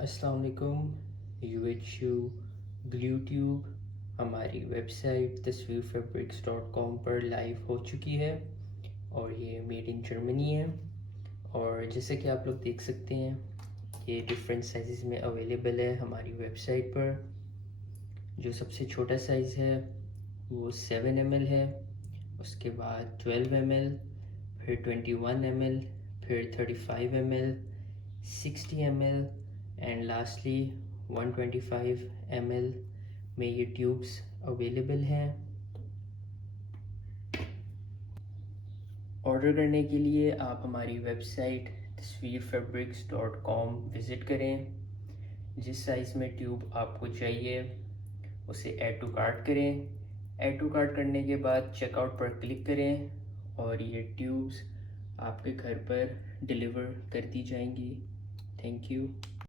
السلام علیکم. یو ایچ یو گلیو ٹیوب ہماری website Tasveer fabrics .com پر لائیو ہو چکی ہے اور یہ میڈ ان جرمنی ہے. اور جیسا کہ آپ لوگ دیکھ سکتے ہیں یہ ڈفرینٹ سائزز میں اویلیبل ہے ہماری ویب سائٹ پر. جو سب سے چھوٹا سائز ہے وہ 7 ml ہے، اس کے بعد 12 ml، پھر 21 ml، پھر 35 ml، 60 ml and lastly 125 ml میں یہ ٹیوبس اویلیبل ہیں. آرڈر کرنے کے لیے آپ ہماری website Tasveer fabrics .com visit کریں. جس سائز میں ٹیوب آپ کو چاہیے اسے ایڈ ٹو کارٹ کریں. ایڈ ٹو کارٹ کرنے کے بعد چیک آؤٹ پر کلک کریں اور یہ ٹیوبس آپ کے گھر پر ڈیلیور کر دی جائیں گی. Thank you.